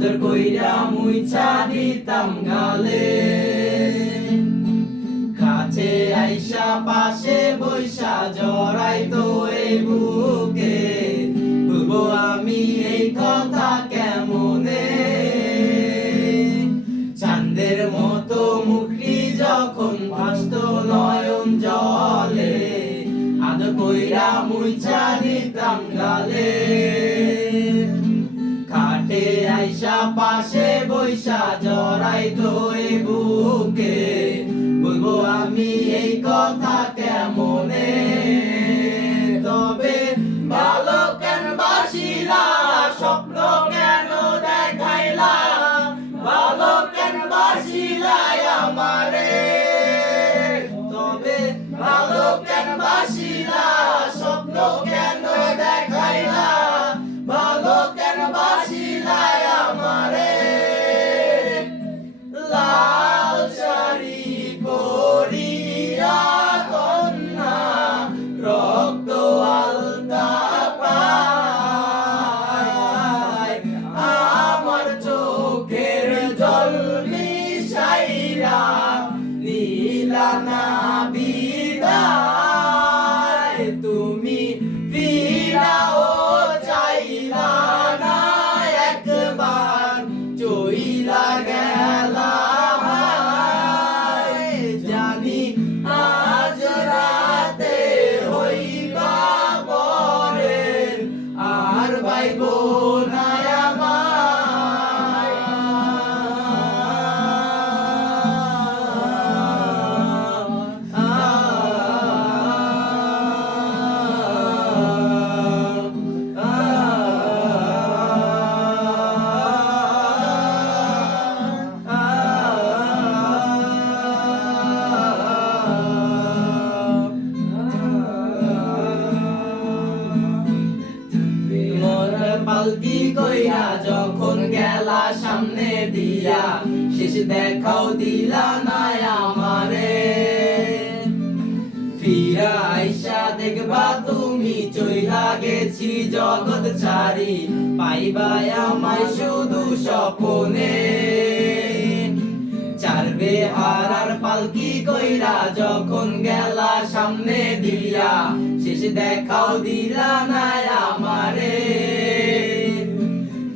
আদর কইরা মুইছা দিতাম গালে। কাছে আইসা পাশে বৈশা জড়াইতো এই বুকে, বলবো আমি এই কথা কেমনে। চাঁদের মতো মুখটি যখন ভাসতো নয়ন জলে, আদর কইরা মুইছা দিতাম গালে। খাটে আইসা পাশে বৈশা জড়াইতো এই বুকে, বলবো আমি এই কথা কেমনে। তবে ভালো কেন বাসিলা, স্বপ্ন কেন দেখাইলা, ভালো কেন বাসিলা আমারে। তবে ভালো কেন বাসিলা, স্বপ্ন কেন দেখাইলা, ভালো কেন বাসিলা আমারে। লাল শাড়ি পরিয়া কন্যা, রক্ত আলতা পায়, আমার চোখের জল মিশাইরা নীলা না বিদায়। তুমি ফিরাও চাইলা না একবার, চইলা গেলা। জানি আজ রাতে হইবা পরের, আর বাইবো না পালকি কইরা যখন গেলা সামনে দিয়া, শেষ দেখাও দিলা না আমারে। ফিরা আইসা দেখবা তুমি চইলা গেছি জগৎ ছাড়ি, পাইবা আমায় শুধু স্বপনে। চারবে হারার পালকি কইরা যখন গেলা সামনে দিয়া, শেষ দেখাও দিলা না আমারে।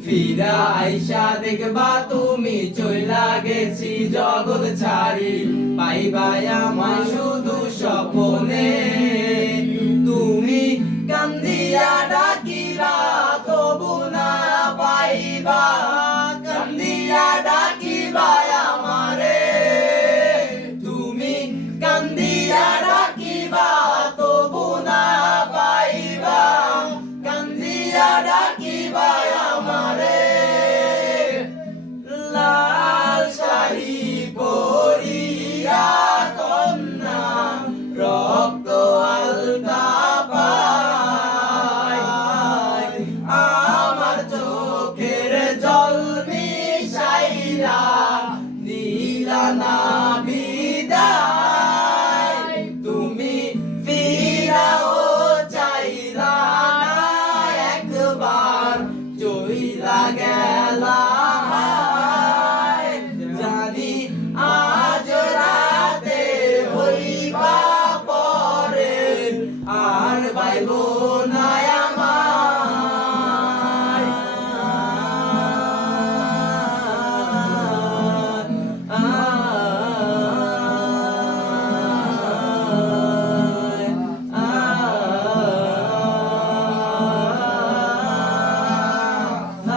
ফিরা আইসা দেখবা তুমি চইলা গেছি জগৎ ছাড়ি, পাইবা আমায় শুধু স্বপনে। তুমি কান্দিয়া ডাকিলা তবু না পাইবা